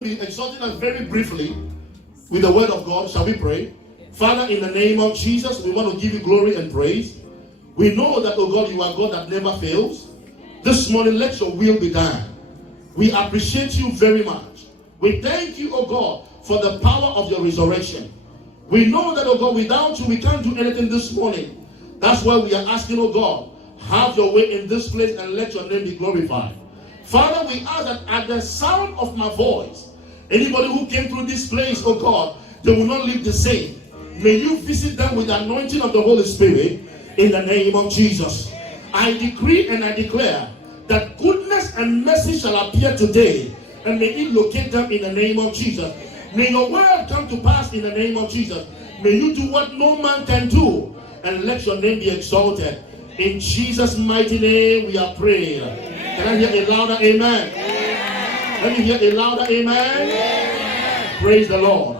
be exhorting us very briefly with the word of God. Shall we pray? Father, in the name of Jesus, we want to give you glory and praise. We know that, oh God, you are God that never fails. This morning, let your will be done. We appreciate you very much. We thank you, oh God, for the power of your resurrection. We know that, oh God, without you, we can't do anything this morning. That's why we are asking, oh God, have your way in this place and let your name be glorified. Father, we ask that at the sound of my voice, anybody who came through this place, oh God, they will not live the same. May you visit them with the anointing of the Holy Spirit in the name of Jesus. I decree and I declare that goodness and mercy shall appear today, and may it locate them in the name of Jesus. May your word come to pass in the name of Jesus. May you do what no man can do, and let your name be exalted. In Jesus' mighty name we are praying. Can I hear a louder amen? Let me hear a louder amen. Praise the Lord.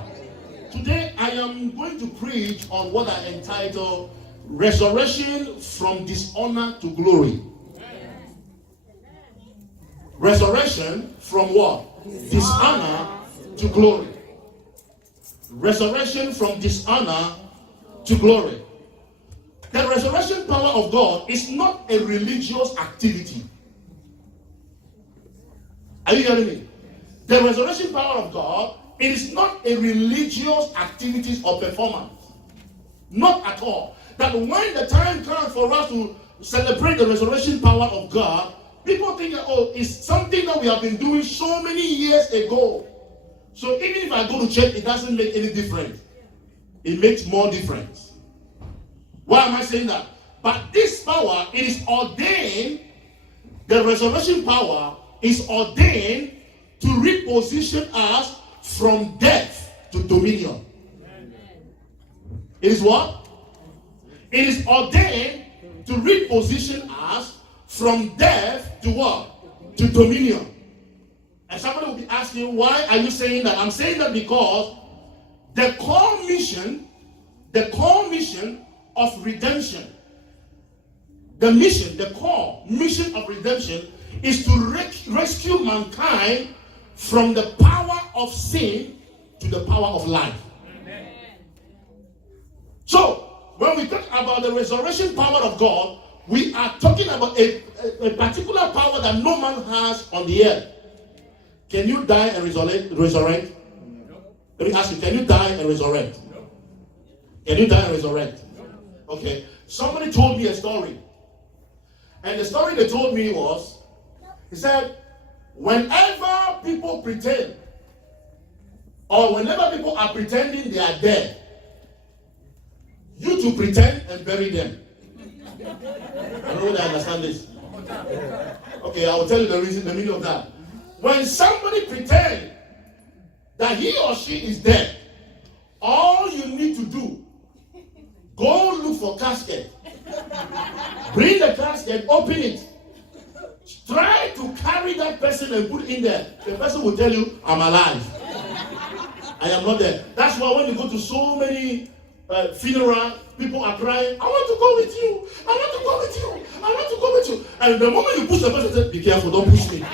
Today I am going to preach on what I entitle Resurrection from Dishonor to Glory. Resurrection from what? Dishonor to glory. Resurrection from dishonor to glory. The resurrection power of God is not a religious activity. Are you hearing me? The resurrection power of God, it is not a religious activity or performance. Not at all. That when the time comes for us to celebrate the resurrection power of God, people think, oh, it's something that we have been doing so many years ago. So even if I go to church, it doesn't make any difference. It makes more difference. Why am I saying that? But this power, it is ordained, the resurrection power is ordained to reposition us from death to dominion. It is what? It is ordained to reposition us from death to what? To dominion. And somebody will be asking, why are you saying that? I'm saying that because the core mission of redemption, the core mission of redemption is to rescue mankind from the power of sin to the power of life. Amen. So, when we talk about the resurrection power of God, we are talking about a particular power that no man has on the earth. Can you die and resurrect? No. Let me ask you, can you die and resurrect? No. Can you die and resurrect? No. Okay. Somebody told me a story. And the story they told me was, he said, whenever people pretend, or whenever people are pretending they are dead, you to pretend and bury them. I don't know whether I understand this. Okay, I will tell you the reason, the meaning of that. When somebody pretends that he or she is dead, all you need to do, go look for casket. Bring the casket, open it. Try to carry that person and put it in there. The person will tell you, I'm alive. I am not dead. That's why when you go to so many funerals, people are crying, I want to go with you. I want to go with you. I want to go with you. And the moment you push the person, say, be careful, don't push me.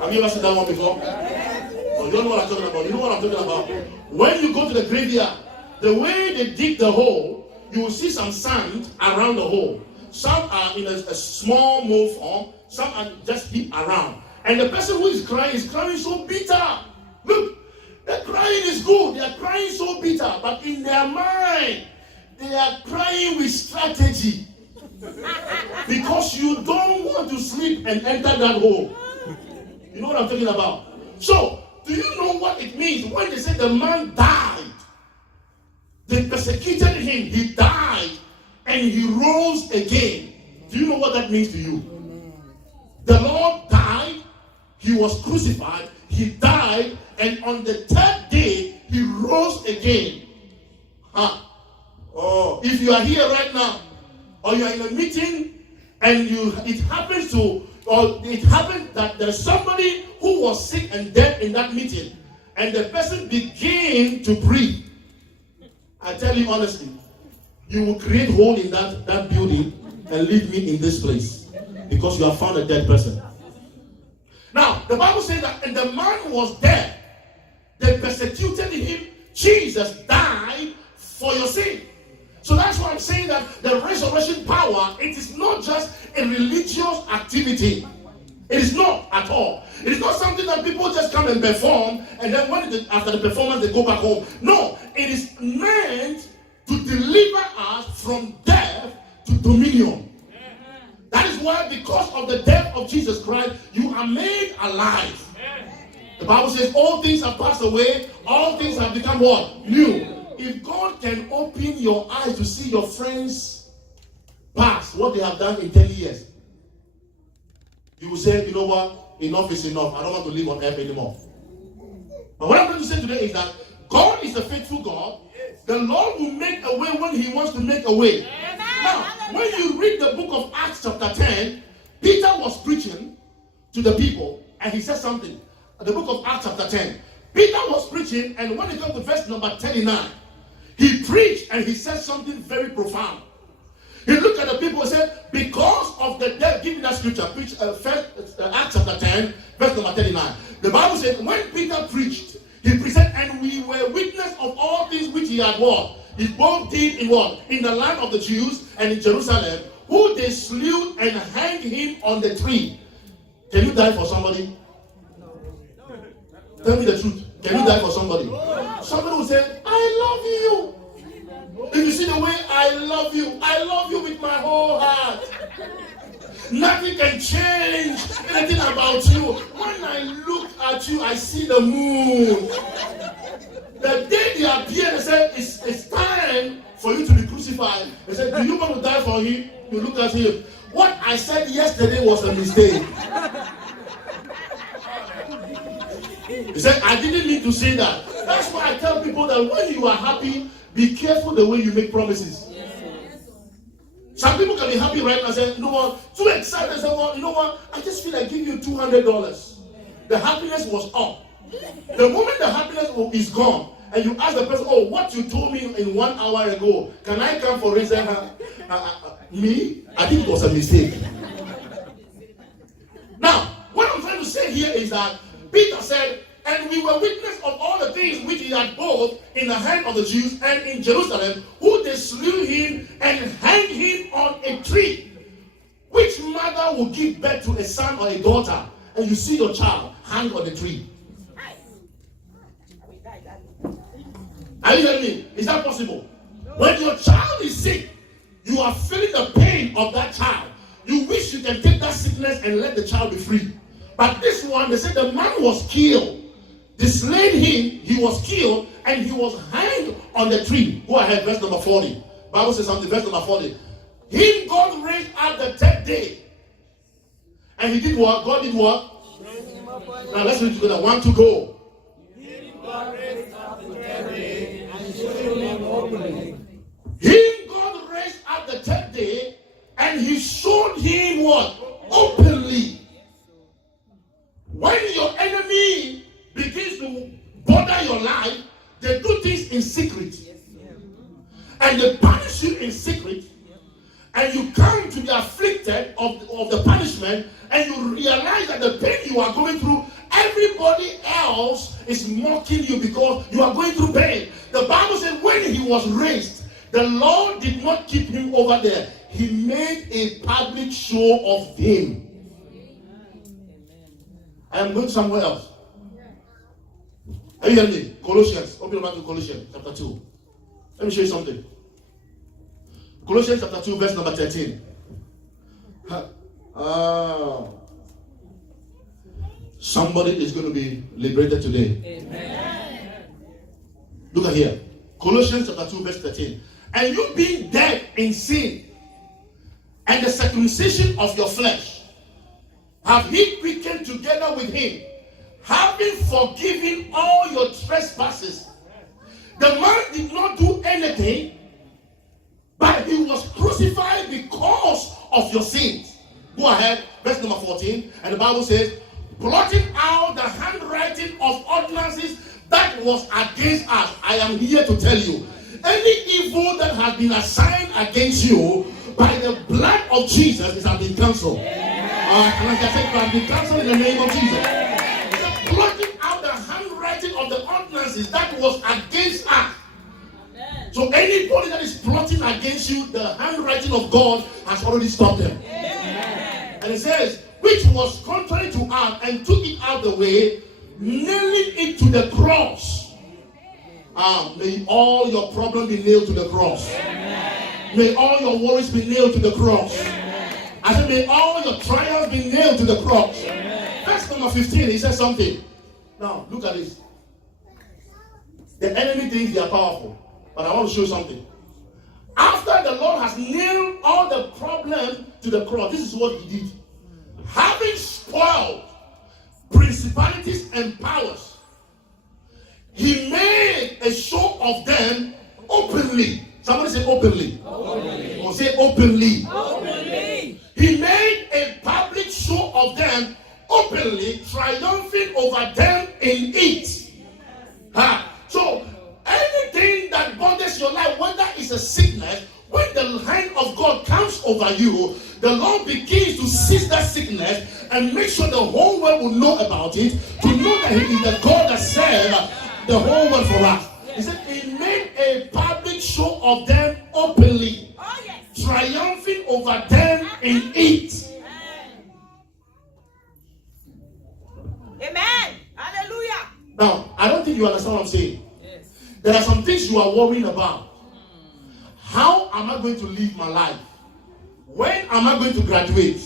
Have you ever seen that one before? Oh, you don't know what I'm talking about. You know what I'm talking about? When you go to the graveyard, the way they dig the hole, you will see some sand around the hole. Some are in a small mold form, some are just deep around. And the person who is crying so bitter. Look, the crying is good. They are crying so bitter. But in their mind, they are crying with strategy. Because you don't want to sleep and enter that hole. You know what I'm talking about? So, do you know what it means when they say the man died? They persecuted him, he died, and he rose again. Do you know what that means to you? The Lord died, he was crucified, he died, and on the third day, he rose again. Oh, if you are here right now, or you are in a meeting, and it happens that there's somebody who was sick and dead in that meeting, and the person began to breathe. I tell you honestly, you will create hole in that building and leave me in this place because you have found a dead person. Now, the Bible says that, and the man was dead. They persecuted him. Jesus died for your sin. So that's why I'm saying that the resurrection power, it is not just a religious activity. It is not at all. It is not something that people just come and perform, and then after the performance they go back home. No, it is meant to deliver us from death to dominion. That is why, because of the death of Jesus Christ, you are made alive. The Bible says all things have passed away, all things have become what? New. If God can open your eyes to see your friends past, what they have done in 10 years, you will say, you know what? Enough is enough. I don't want to live on earth anymore. But what I'm going to say today is that God is a faithful God. The Lord will make a way when He wants to make a way. Now, when you read the book of Acts chapter 10, Peter was preaching to the people, and he said something. The book of Acts chapter 10. Peter was preaching, and when he got to verse number 39, he preached and he said something very profound. He looked at the people and said, because of the death, give me that scripture, Acts chapter 10, verse number 39. The Bible says, when Peter preached, he preached, and we were witness of all things which he had what? He both did in what? In the land of the Jews and in Jerusalem, who they slew and hanged him on the tree. Can you die for somebody? Tell me the truth. Can you die for somebody? Somebody will say, I love you. If you see the way I love you with my whole heart. Nothing can change anything about you. When I look at you, I see the moon. The day they appear, they say, it's time for you to be crucified. They said, do you want to die for him? You look at him. What I said yesterday was a mistake. He said, I didn't mean to say that. That's why I tell people that when you are happy, be careful the way you make promises. Some people can be happy right now and say, you know what, too excited, say, well, you know what, I just feel like giving you $200. The happiness was up. The moment the happiness is gone, and you ask the person, oh, what you told me in 1 hour ago, can I come for raising me? I think it was a mistake. Now, what I'm trying to say here is that Peter said, and we were witness of all the things which he had both in the hand of the Jews and in Jerusalem, who they slew him and hanged him on a tree. Which mother will give birth to a son or a daughter, and you see your child hang on the tree? Are you hearing me? Is that possible? When your child is sick, you are feeling the pain of that child. You wish you can take that sickness and let the child be free. But this one, they said the man was killed. They slayed him, he was killed, and he was hanged on the tree. Go ahead, verse number 40. Bible says something, verse number 40. Him God raised up the 10th day. And he did what? God did what? Now let's read together. 1 to go. Him God raised up the 10th day and showed him openly. Him God raised up the 10th day and he showed him what? Openly. When your enemy begins to bother your life, they do things in secret. And they punish you in secret. And you come to be afflicted of the punishment, and you realize that the pain you are going through, everybody else is mocking you because you are going through pain. The Bible says when he was raised, the Lord did not keep him over there. He made a public show of him. I am going somewhere else. Are you hearing me? Colossians. Open your Bible to Colossians chapter 2. Let me show you something. Colossians chapter 2, verse number 13. Somebody is going to be liberated today. Amen. Look at here. Colossians chapter 2, verse 13. And you being dead in sin, and the circumcision of your flesh, have he quickened together with him, having forgiven all your trespasses. The man did not do anything, but he was crucified because of your sins. Go ahead, verse number 14. And the Bible says, blotting out the handwriting of ordinances that was against us. I am here to tell you, any evil that has been assigned against you by the blood of Jesus has been cancelled. And like I said, it has been cancelled in the name of Jesus. blotting out the handwriting of the ordinances that was against us. So anybody that is plotting against you, the handwriting of God has already stopped them. And it says, which was contrary to us, and took it out of the way, nailing it to the cross. May all your problems be nailed to the cross. May all your worries be nailed to the cross. I said, may all your trials be nailed to the cross. Verse number 15, he says something. Now, look at this. The enemy thinks they are powerful. But I want to show you something. After the Lord has nailed all the problem to the cross, this is what he did. Having spoiled principalities and powers, he made a show of them openly. Somebody say openly. Openly. Or say openly. Openly. He made a public show of them openly, triumphing over them in it. So anything that bothers your life, whether it's a sickness, when the hand of God comes over you, the Lord begins to seize that sickness and make sure the whole world will know about it, to know that he is the God that saved the whole world for us. He said he made a public show of them openly, triumphing over them in it. Amen. Hallelujah. Now, I don't think you understand what I'm saying. There are some things you are worrying about. How am I going to live my life? When am I going to graduate?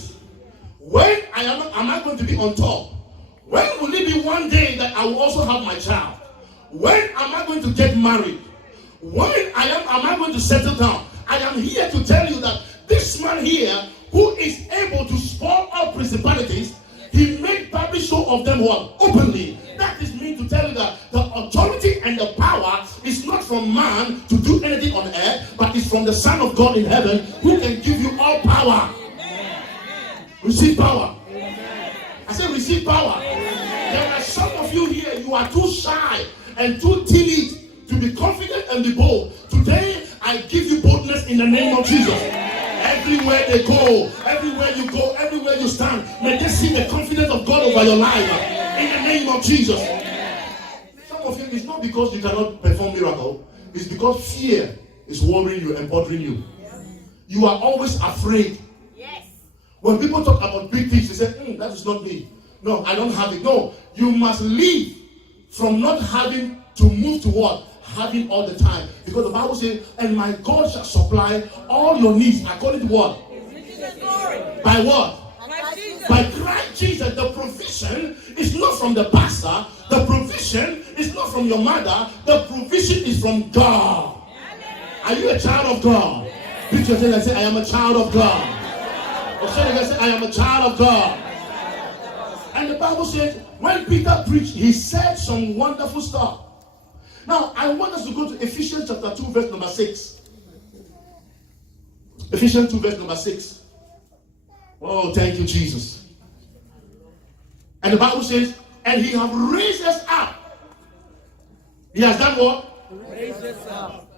When am I going to be on top? When will it be one day that I will also have my child? When am I going to get married? When am I going to settle down? I am here to tell you that this man here, who is able to spoil all principalities, he made public show of them what? Openly. That is mean to tell you that the authority and the power is not from man to do anything on earth, but it's from the Son of God in heaven, who can give you all power. Amen. Receive power. Amen. I said receive power. Amen. There are some of you here, you are too shy and too timid to be confident and be bold. Today, I give you boldness in the name of Jesus. Everywhere they go, everywhere you go, everywhere you stand, may they see the confidence of God over your life. In the name of Jesus. Some of you, it's not because you cannot perform miracle. It's because fear is worrying you and bothering you. You are always afraid. When people talk about big things, they say, that is not me. No, I don't have it. No, you must live from not having to move to what? Having all the time. Because the Bible says, and my God shall supply all your needs according to what? By what? By Christ Jesus. The provision is not from the pastor. The provision is not from your mother. The provision is from God. Are you a child of God? Preach your hand and say, I am a child of God. Or say again, say, I am a child of God. And the Bible says, when Peter preached, he said some wonderful stuff. Now, I want us to go to Ephesians chapter 2, verse number 6. Ephesians 2, verse number 6. Oh, thank you, Jesus. And the Bible says, and he has raised us up. He has done what? Raised us up.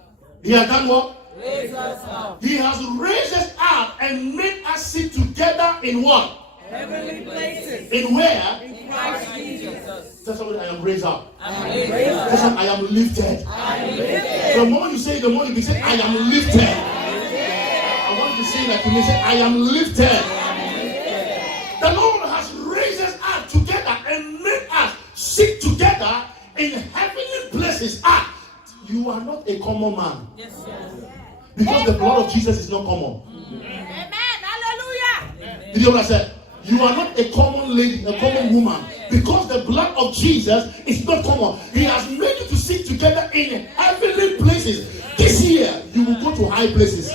He has done what? Raised us up. He has raised us up and made us sit together in what? Heavenly places. In where? In Christ Jesus. Tell somebody, I am raised up. I am raised up. Tell somebody, I am lifted. I am lifted. The more you say, the more you be saying, I am lifted. I want you to say like you may say, I am lifted. The Lord has raised us up together and made us sit together in heavenly places. You are not a common man. Yes, because the blood of Jesus is not common. Amen. Hallelujah. Did you hear what I said? You are not a common lady, a common woman. Because the blood of Jesus is not common. He has made you to sit together in heavenly places. This year, you will go to high places.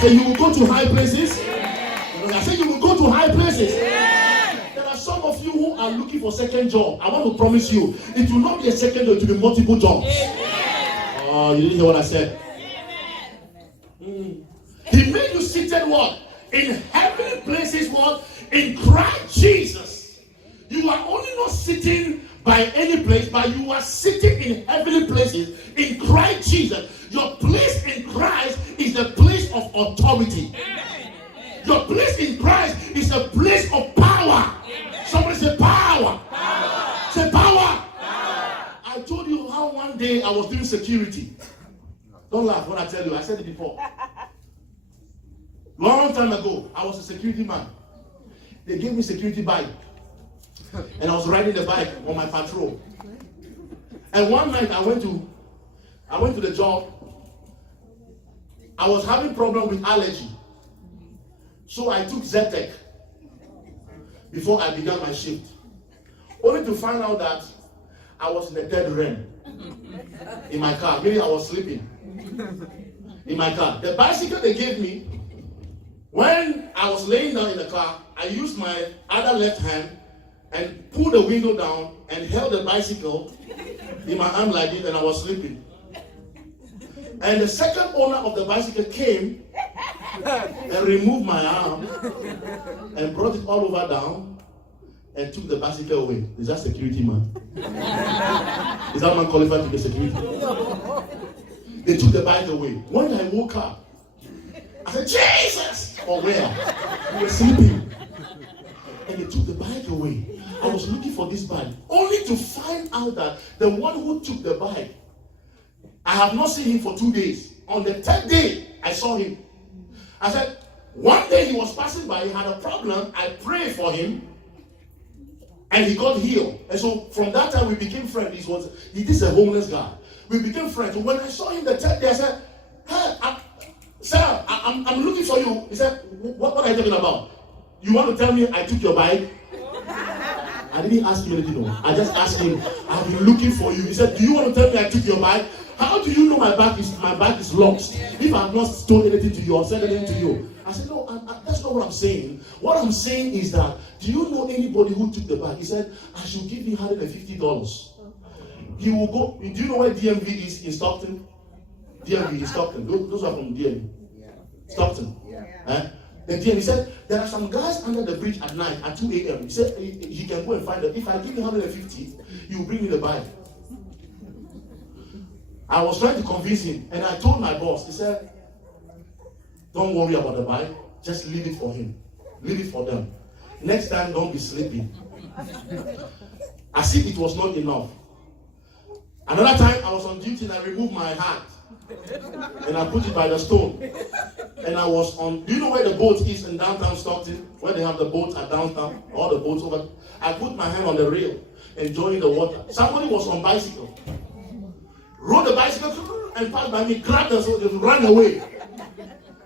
So you will go to high places. I say you will go to high places. There are some of you who are looking for second job. I want to promise you, it will not be a second job, it will be multiple jobs. Oh, you didn't hear what I said? He made you seated what? In heavenly places, what? In Christ Jesus. You are only not sitting by any place, but you are sitting in heavenly places in Christ Jesus. Your place in Christ is a place of authority. Your place in Christ is a place of power. Somebody say power. one day I was doing security. Don't laugh when I tell you, I said it before. Long time ago, I was a security man. They gave me security bike. And I was riding the bike on my patrol. And one night I went to the job. I was having problem with allergy. So I took Zetec before I began my shift. Only to find out that I was in the third REM in my car. Meaning I was sleeping in my car. The bicycle they gave me, when I was laying down in the car, I used my other left hand and pulled the window down and held the bicycle in my arm like this, and I was sleeping. And the second owner of the bicycle came and removed my arm and brought it all over down and took the bicycle away. Is that security man? Is that man qualified to be security? They took the bike away. When I woke up, I said, Jesus! Or where? We were sleeping. And they took the bike away. I was looking for this bike, only to find out that the one who took the bike, I have not seen him for 2 days. On the third day, I saw him. I said, one day he was passing by, he had a problem. I prayed for him, and he got healed. And so from that time, we became friends. He is a homeless guy. We became friends. So when I saw him the third day, I said, hey, sir, I'm looking for you. He said, what are you talking about? You want to tell me I took your bike? I didn't ask him anything. No. I just asked him, I've been looking for you. He said, do you want to tell me I took your bike? How do you know my bag is lost? If I've not stolen anything to you or said anything to you. I said, no, that's not what I'm saying. What I'm saying is that, do you know anybody who took the bag? He said, I should give you $150. He will go. Do you know where DMV is in Stockton? DMV in Stockton. Those are from DMV. Stockton. The DMV, he said, there are some guys under the bridge at night at 2 a.m. He said, he can go and find them. If I give you 150, he will bring me the bag. I was trying to convince him, and I told my boss, he said, don't worry about the bike, just leave it for him. Leave it for them. Next time, don't be sleeping. As if it was not enough. Another time, I was on duty and I removed my hat and I put it by the stone. And I was on, do you know where the boat is in downtown Stockton? Where they have the boats at downtown, all the boats over. I put my hand on the rail, enjoying the water. Somebody was on bicycle. Rode the bicycle and passed by me, grabbed us, so they ran away.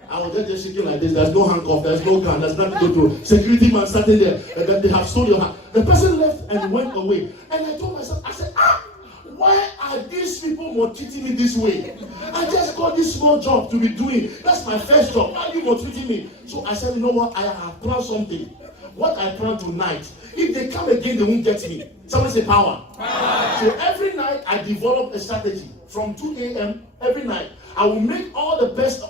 I was just shaking like this. There's no handcuff, there's no gun, there's nothing to do. Security man standing there, and then they have stolen your hand. The person left and went away. And I told myself, I said, why are these people maltreating me this way? I just got this small job to be doing. That's my first job. Why are you maltreating me? So I said, you know what? I have planned something. What I plan tonight, if they come again, they won't get me. Somebody say power. So every night I develop a strategy. From 2 a.m. every night, I will make all the place,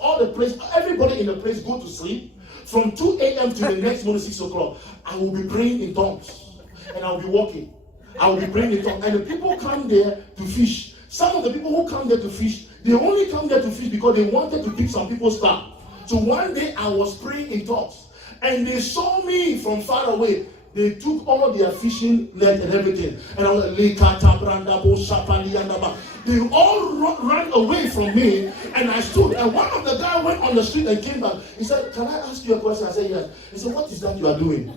everybody in the place go to sleep. From 2 a.m. to the next morning, 6 o'clock, I will be praying in tongues. And I will be walking. I will be praying in tongues. And the people come there to fish. Some of the people who come there to fish, they only come there to fish because they wanted to pick some people's stuff. So one day I was praying in tongues. And they saw me from far away. They took all their fishing net and everything. And I was like, they all ran away from me. And I stood. And one of the guys went on the street and came back. He said, can I ask you a question? I said, yes. He said, what is that you are doing?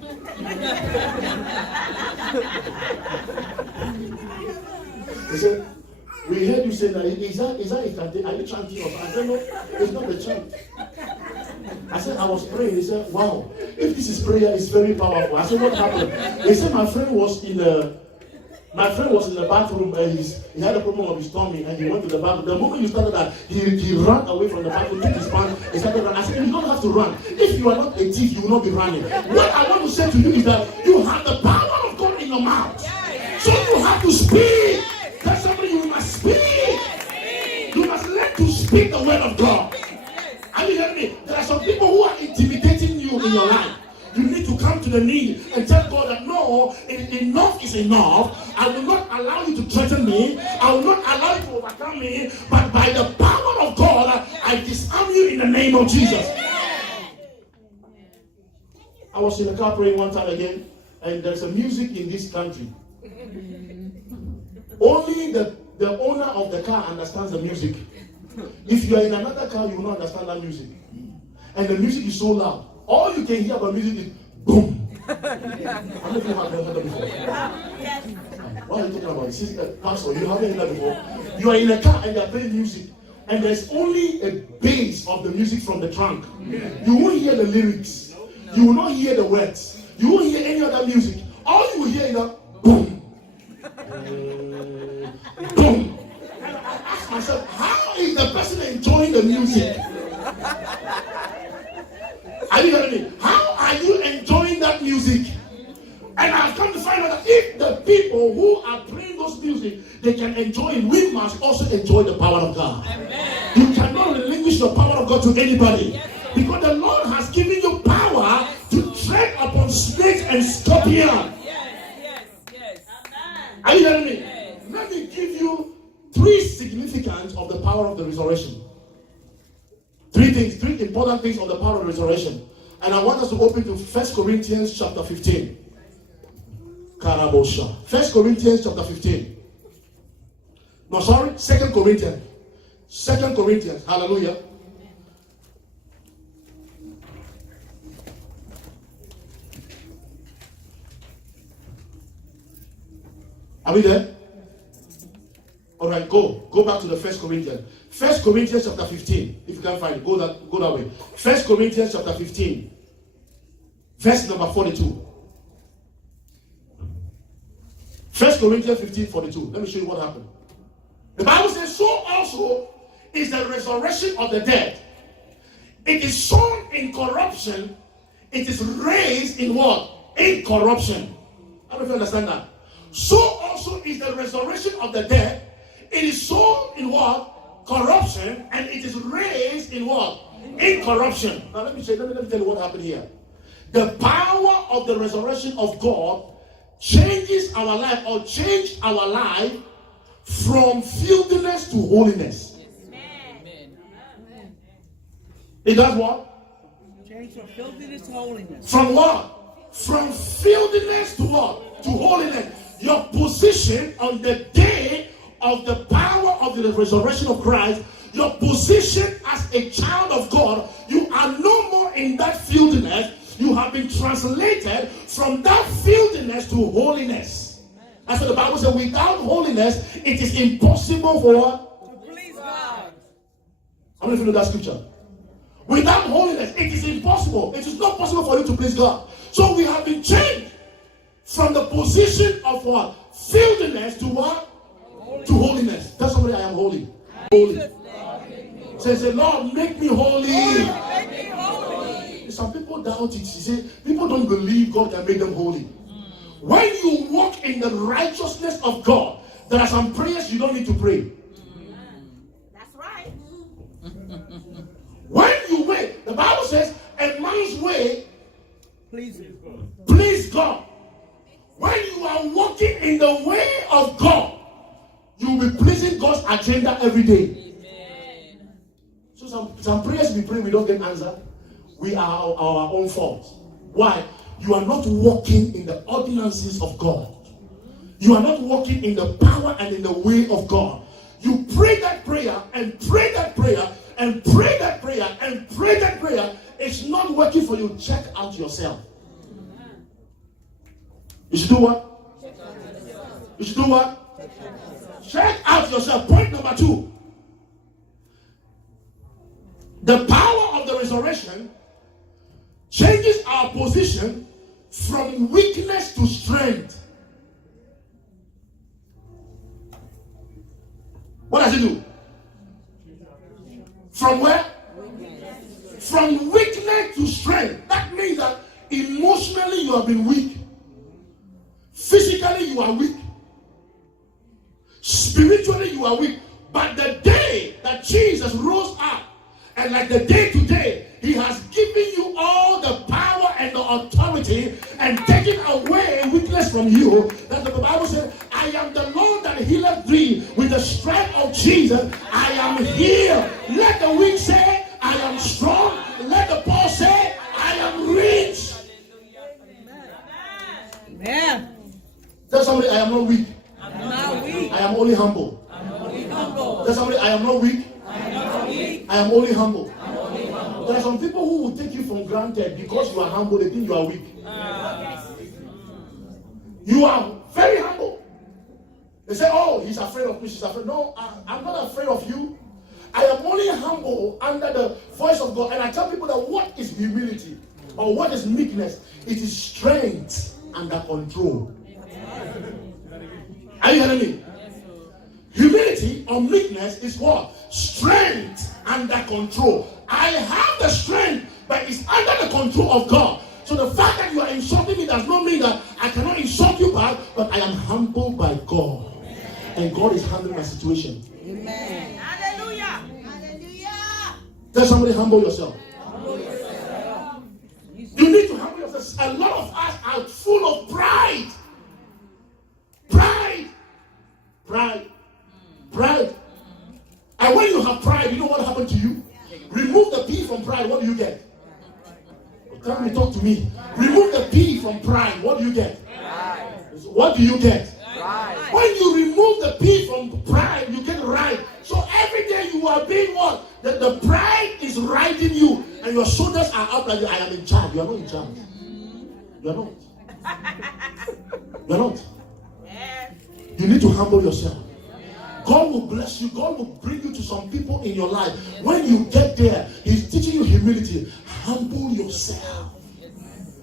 He said, we heard you say that. Is that are you chanting? I said, no, it's not the chant. I said, I was praying. He said, wow, if this is prayer, it's very powerful. I said, what happened? He said, my friend was in the bathroom and he had a problem of his tummy and he went to the bathroom. The moment you started that, he ran away from the bathroom, took his pants, and started running. I said, you don't have to run. If you are not a thief, you will not be running. What I want to say to you is that you have the power of God in your mouth. So you have to speak. Tell somebody you must speak. You must learn to speak the word of God. Are you hearing me? There are some people who are intimidating you in your life. You need to come to the knee and tell God that no, enough is enough. I will not allow you to threaten me. I will not allow you to overcome me. But by the power of God, I disarm you in the name of Jesus. I was in the car praying one time again, and there's a music in this country. Only the the owner of the car understands the music. If you are in another car, you will not understand that music. And the music is so loud. All you can hear about music is boom. I don't know if you have heard that before. What are you talking about? Pastor, you haven't heard that before. You are in a car and you are playing music. And there's only a bass of the music from the trunk. You won't hear the lyrics. You will not hear the words. You won't hear any other music. All you will hear is a boom. Boom. And I ask myself, how is the person enjoying the music? Are you hearing me? How are you enjoying that music? And I've come to find out that if the people who are playing those music, they can enjoy it, we must also enjoy the power of God. Amen. You cannot relinquish the power of God to anybody. Yes, because the Lord has given you power to tread upon snakes and scorpions. Yes. Are you hearing me? Yes. Let me give you 3 significance of the power of the resurrection. 3 important things of the power of the resurrection. And I want us to open to 1 Corinthians chapter 15. Karabosha. 1 Corinthians chapter 15. No, sorry, 2 Corinthians. 2 Corinthians. Hallelujah. Are we there? All right, go back to the 1 Corinthians. 1 Corinthians chapter 15. If you can't find it, go that way. 1 Corinthians chapter 15. Verse number 42. 1 Corinthians 15, 42. Let me show you what happened. The Bible says, so also is the resurrection of the dead. It is sown in corruption. It is raised in what? Incorruption. I don't know if you understand that. So also is the resurrection of the dead. It is sown in what? Corruption. And it is raised in what? Incorruption. Now let me tell you what happened here. The power of the resurrection of God changes our life, or changed our life from filthiness to holiness. Amen. It does what? Change from filthiness to holiness. From what? From filthiness to what? To holiness. Your position on the day of the power of the resurrection of Christ, your position as a child of God, you are no more in that filthiness. You have been translated from that filthiness to holiness. That's what the Bible says. Without holiness, it is impossible for what? To please God. How many of you know that scripture? Without holiness, it is impossible. It is not possible for you to please God. So we have been changed from the position of what? Filthiness to what? To holiness. Tell somebody, I am holy. Holy. Say, Lord, make me holy. Make me holy. Some people doubt it. She said, people don't believe God can make them holy. When you walk in the righteousness of God, there are some prayers you don't need to pray. That's right. When you wait, the Bible says, a man's way Please God. When you are walking in the way of God, you will be pleasing God's agenda every day. Amen. So some prayers we pray, we don't get answered. We are our own fault. Why? You are not walking in the ordinances of God. You are not walking in the power and in the way of God. You pray that prayer and pray that prayer and pray that prayer and pray that prayer. It's not working for you. Check out yourself. You should do what? You should do what? Check out yourself. Point number 2. The power of the resurrection changes our position from weakness to strength. What does it do? From where? From weakness to strength. That means that emotionally you have been weak. Physically you are weak. Spiritually you are weak. But the day that Jesus rose up, and like the day today, he has given you all the power and the authority and taken away weakness from you. That's what the Bible says. I am the Lord that healeth thee. With the strength of Jesus, I am healed. Let the weak say, I am strong. Let the poor say, I am rich. Amen. Tell somebody, I am not weak. I'm not weak. I am only humble. I'm Tell somebody, I am not weak. I am only humble. There are some people who will take you for granted because you are humble. They think you are weak. You are very humble. They say, oh, he's afraid of me. She's afraid. No, I'm not afraid of you. I am only humble under the voice of God. And I tell people that what is humility or what is meekness? It is strength under control. Are you hearing me? Humility or meekness is what? Strength under control. I have the strength, but it's under the control of God. So the fact that you are insulting me does not mean that I cannot insult you back, but I am humbled by God. And God is handling my situation. Amen. Hallelujah. Hallelujah. Tell somebody, humble yourself. You need to humble yourself. A lot of us are full of pride. Pride. Pride. Pride. And when you have pride, you know what happened to you? Remove the P from pride, what do you get? Tell me, talk to me. Remove the P from pride, what do you get? What do you get? When you remove the P from pride, you get right. So every day you are being what? The pride is riding you, and your shoulders are up like I am in charge. You are not in charge. You are not. You are not. You need to humble yourself. God will bless you. God will bring you to some people in your life. When you get there, He's teaching you humility. Humble yourself.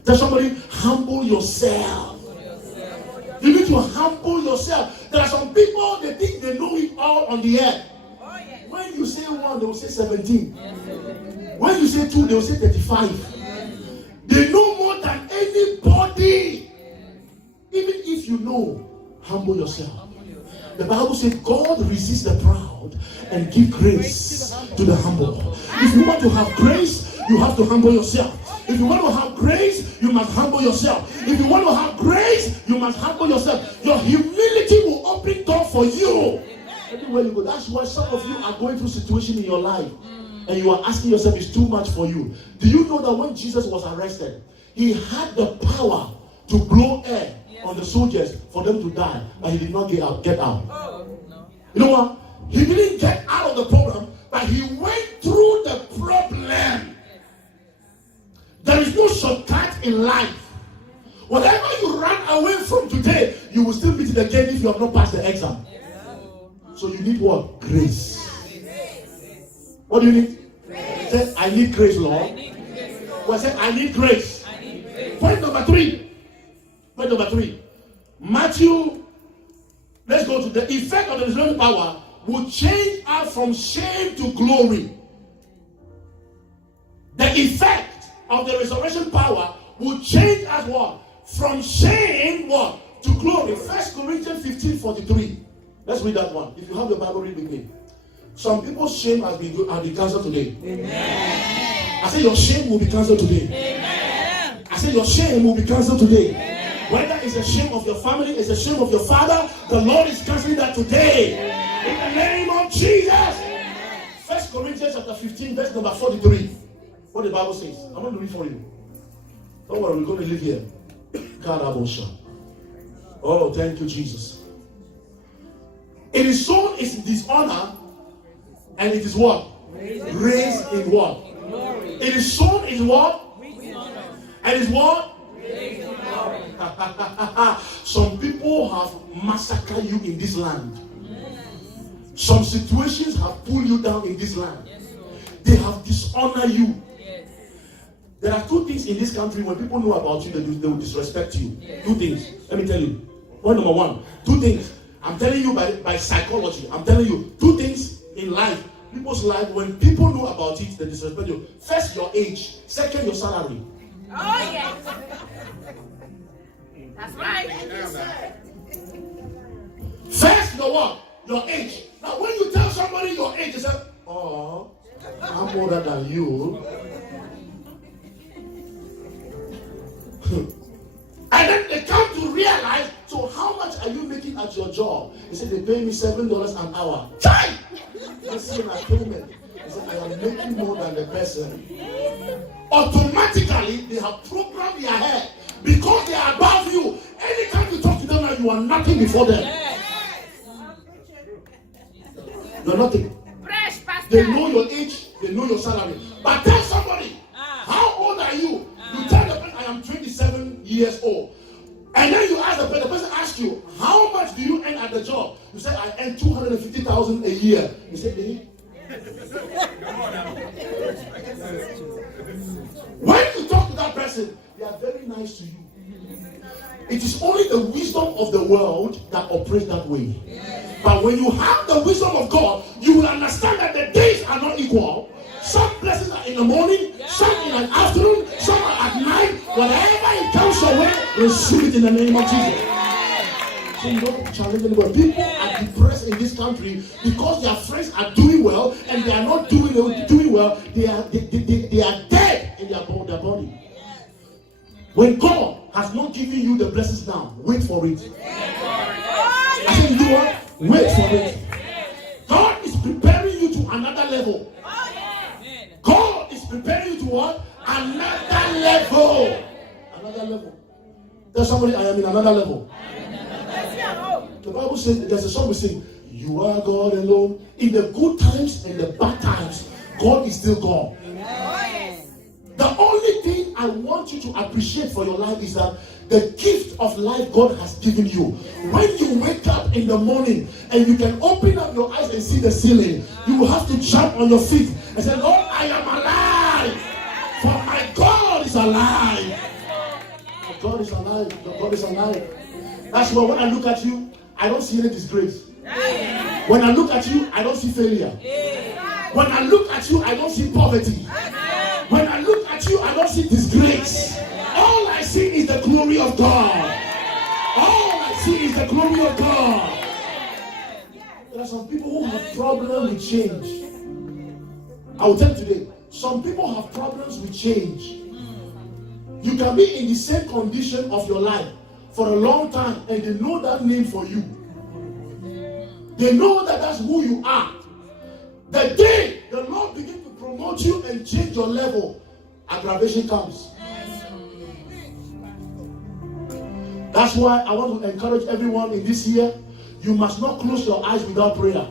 Tell somebody, humble yourself. You need to humble yourself. There are some people, they think they know it all on the earth. When you say 1, they will say 17. When you say 2, they will say 35. They know more than anybody. Even if you know, humble yourself. The Bible says God resists the proud and give grace to the humble. If you want to have grace, you have to humble yourself. If you want to have grace, you must humble yourself. If you want to have grace, you must humble yourself. Your humility will open door for you. Everywhere you go. That's why some of you are going through situation in your life and you are asking yourself, it's too much for you. Do you know that when Jesus was arrested, He had the power to blow air on the soldiers for them to die, but He did not get out. You know what? He didn't get out of the problem, but He went through the problem. There is no shortcut in life. Whatever you run away from today, you will still meet it again if you have not passed the exam. So you need what? Grace. What do you need? Say, I need grace, Lord. Well, say, I need grace. Point number 3. Point number 3. Matthew, let's go to the effect of the resurrection power will change us from shame to glory. The effect of the resurrection power will change us what? From shame what? To glory. 1 Corinthians 15:43. Let's read that one. If you have your Bible, read with me. Some people's shame has been cancelled today. Amen. I say your shame will be cancelled today. Amen. I say your shame will be cancelled today. Amen. Whether it's a shame of your family, it's a shame of your father, the Lord is cancelling that today. Amen. In the name of Jesus. 1 Corinthians chapter 15, verse number 43. What the Bible says. I'm going to read for you. Don't worry, we're going to live here. Oh, thank you, Jesus. It is sown in dishonor, and it is what? Raised in what? Glory. It is sown in what? And is what? Some people have massacred you in this land. Some situations have pulled you down in this land. They have dishonored you. There are 2 things in this country when people know about you, they will disrespect you. 2 things. Let me tell you. Point number 1. 2 things. I'm telling you by psychology. I'm telling you 2 things in life. People's life, when people know about it, they disrespect you. First, your age. Second, your salary. Oh, yes. That's right. First, your what? Your age. Now, when you tell somebody your age, they say, oh, I'm older than you. And then they come to realize, so how much are you making at your job? They said, they pay me $7 an hour. Chai! Let's see my payment. They said, I am making more than the person. Automatically, they have programmed their head. Because they are above you. Anytime you talk to them, you are nothing before them. You're nothing. Fresh, Pastor. They know your age, they know your salary. But tell somebody, how old are you? You tell the person, I am 27 years old. And then you ask the person asks you, how much do you earn at the job? You say, I earn 250,000 a year. You say, When you talk to that person, they are very nice to you. It is only the wisdom of the world that operates that way. But when you have the wisdom of God, you will understand that the days are not equal. Some blessings are in the morning, some in the afternoon, some are at night. Whatever it comes your way, receive it in the name of Jesus. So you don't challenge anybody. People are depressed in this country because their friends are doing well and they are not doing well. They are dead in their body. When God has not given you the blessings now, wait for it. I said, you do what? Wait for it. God is preparing you to another level. God is preparing you to what? Another level. Another level. Tell somebody, I am in another level. The Bible says, there's a song we sing, you are God alone. In the good times and the bad times, God is still God. The only thing I want you to appreciate for your life is that the gift of life God has given you. When you wake up in the morning and you can open up your eyes and see the ceiling, you will have to jump on your feet and say, Lord, I am alive. For my God is alive. My God is alive. Your God is alive. That's why when I look at you, I don't see any disgrace. When I look at you, I don't see failure. When I look at you, I don't see poverty. When I look at you, I don't see disgrace. All I see is the glory of God. All I see is the glory of God. There are some people who have problems with change. I will tell you today, some people have problems with change. You can be in the same condition of your life for a long time and they know that name for you. They know that that's who you are. The day the Lord begins to promote you and change your level, aggravation comes. That's why I want to encourage everyone in this year, you must not close your eyes without prayer.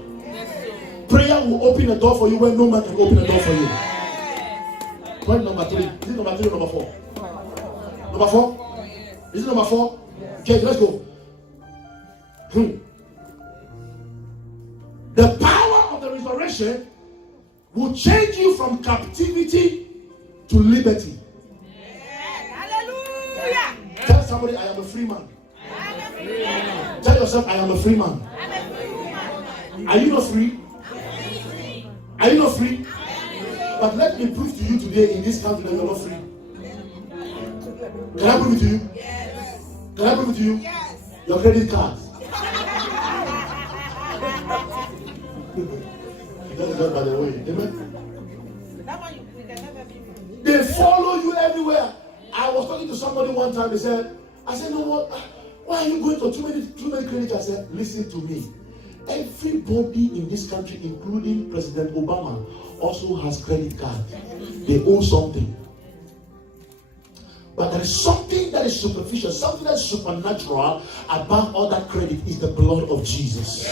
Prayer will open a door for you where no man can open a door for you. Point number 3. Is it number 3 or number 4? Number 4? Is it number 4? Okay, let's go. The power of the resurrection will change you from captivity to liberty. Hallelujah. Tell somebody, I am a free man. Tell yourself, I am a free man. Are you not free? Are you not free? But let me prove to you today in this country that you're not free. Can I prove it to you? Can I prove it to you? Your credit card. That is not by the way. Amen. They follow you everywhere. I was talking to somebody one time. They said, I said, no, what? Why are you going for too many credit? I said, listen to me. Everybody in this country, including President Obama, also has credit card. They owe something. But there is something that is superficial, something that is supernatural above all that credit is the blood of Jesus.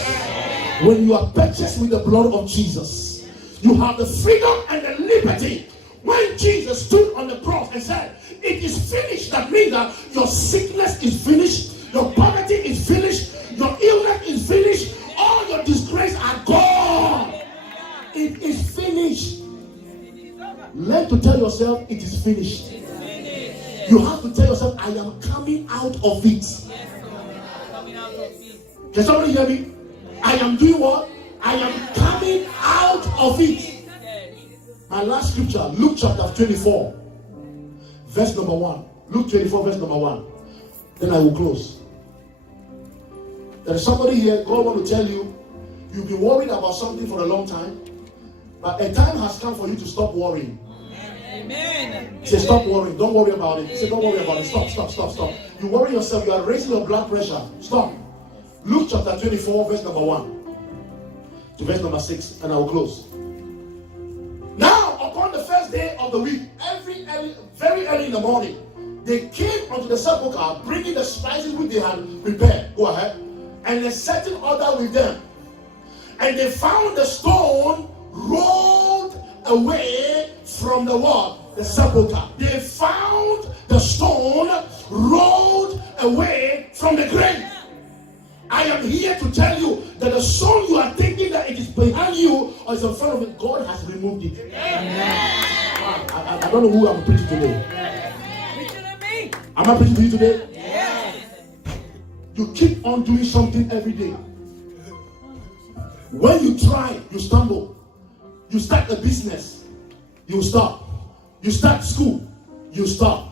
When you are purchased with the blood of Jesus, you have the freedom and the liberty. When Jesus stood on the cross and said, it is finished, that means that your sickness is finished, your poverty is finished, your illness is finished, all your disgrace are gone. It is finished. Learn to tell yourself it is finished. You have to tell yourself, I am coming out of it. Can somebody hear me? I am doing what? I am coming out of it. My last scripture, Luke chapter 24, verse number 1. Luke 24, verse number 1. Then I will close. There is somebody here, God want to tell you, you've been worried about something for a long time, but a time has come for you to stop worrying. Amen. Say, stop worrying. Don't worry about it. Say, don't worry about it. Stop. You worry yourself. You are raising your blood pressure. Stop. Luke chapter 24, verse number 1 to verse number 6, and I will close. Now, upon the first day of the week, very early in the morning, they came unto the sepulchre, bringing the spices which they had prepared. Go ahead. And they set in order with them. And they found the stone rolled away from the wall, the sepulchre. They found the stone rolled away from the grave. I am here to tell you that the stone you are thinking that it is behind you or is in front of it, God has removed it. I don't know who I'm preaching today. Preaching to me. Am I preaching to you today? Yes. You keep on doing something every day. When you try, you stumble. You start a business, you stop. You start school, you stop.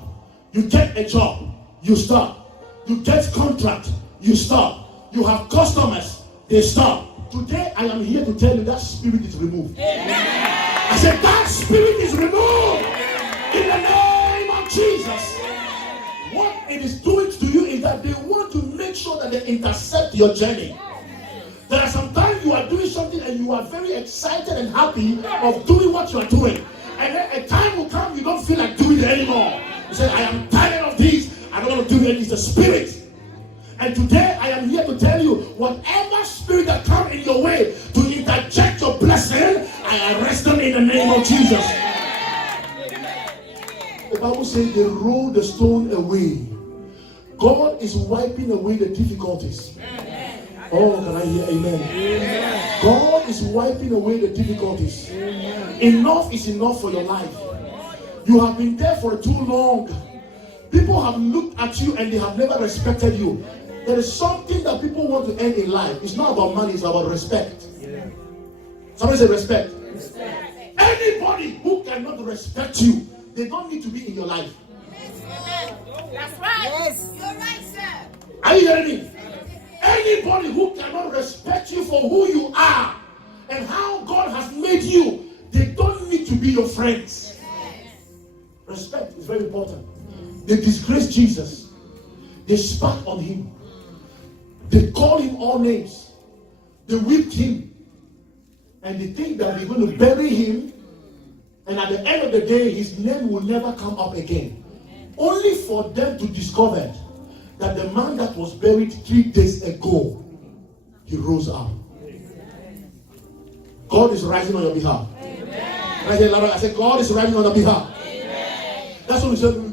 You get a job, you stop. You get contract, you stop. You have customers, they stop. Today I am here to tell you that spirit is removed. I said that spirit is removed in the name of Jesus. What it is doing to you is that they want to make sure that they intercept your journey. There are sometimes you are doing something and you are very excited and happy of doing what you are doing. And then a time will come you don't feel like doing it anymore. You say, I am tired of this. I don't want to do it. It's the spirit. And today I am here to tell you, whatever spirit that comes in your way to interject your blessing, I arrest them in the name of Jesus. The Bible says they rolled the stone away. God is wiping away the difficulties. Oh, can I hear amen? Amen. God is wiping away the difficulties. Amen. Enough is enough for your life. You have been there for too long. People have looked at you and they have never respected you. There is something that people want to end in life. It's not about money, it's about respect. Yeah. Somebody say respect. Respect. Anybody who cannot respect you, they don't need to be in your life. That's right. Yes. You're right, sir. Are you hearing me? Anybody who cannot respect you for who you are and how God has made you, they don't need to be your friends. Yes. Respect is very important. They disgrace Jesus. They spat on him. They call him all names. They whipped him. And they think that they're going to bury him. And at the end of the day, his name will never come up again. Only for them to discover that the man that was buried 3 days ago, he rose up. God is rising on your behalf. Amen. I said, God is rising on your behalf. Amen. That's what we said.